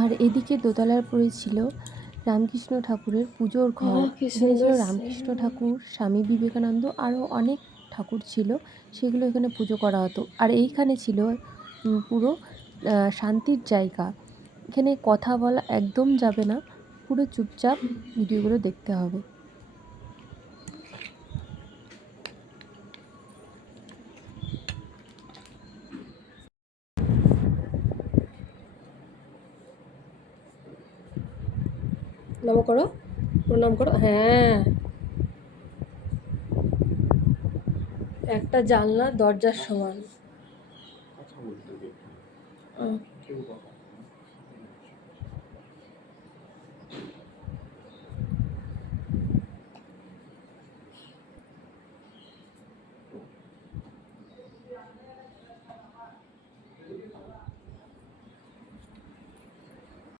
আর এদিকে দোতলার উপরে ছিল রামকৃষ্ণ ঠাকুরের পুজোর ঘর। এখানে ছিল রামকৃষ্ণ ঠাকুর, স্বামী বিবেকানন্দ, আরও অনেক ঠাকুর ছিল, সেগুলো এখানে পুজো করা হতো। আর এইখানে ছিল পুরো শান্তির জায়গা। এখানে কথা বলা একদম যাবে না, পুরো চুপচাপ ভিডিওগুলো দেখতে হবে। নম করো, প্রণাম করো। হ্যাঁ, একটা জানলা দরজার সমান।